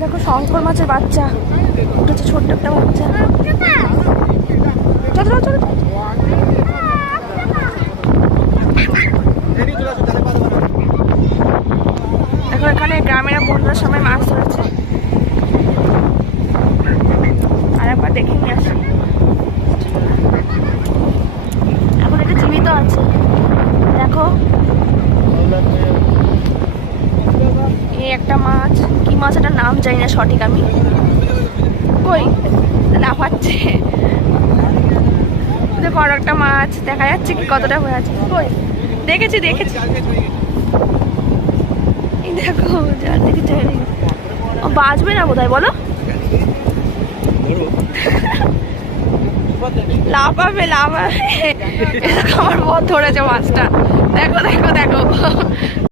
দেখো শঙ্কর মাছের বাচ্চা উঠেছে, ছোট্ট একটা বাচ্চা। চলো চলো চলো। দেখো এখানে গ্রামের বন্ধুরা সবাই মাছ ধরেছে। আর একবার দেখে নিয়ে আসি। এখন এটা জীবিত আছে, দেখো। এই একটা মাছ, কি মাছ এটার নাম জানি না সঠিক আমি। কই লাফাচ্ছে, দেখো আর একটা মাছ দেখা যাচ্ছে কি কতটা হয়ে আছে। কই দেখেছি দেখেছি, এই দেখো যার দিকে চাইনি। ও বাঁচবে না বোধহয়, বলো। লাফাবে লাফাবে। আমার বর ধরেছে মাছটা, দেখো দেখো দেখো।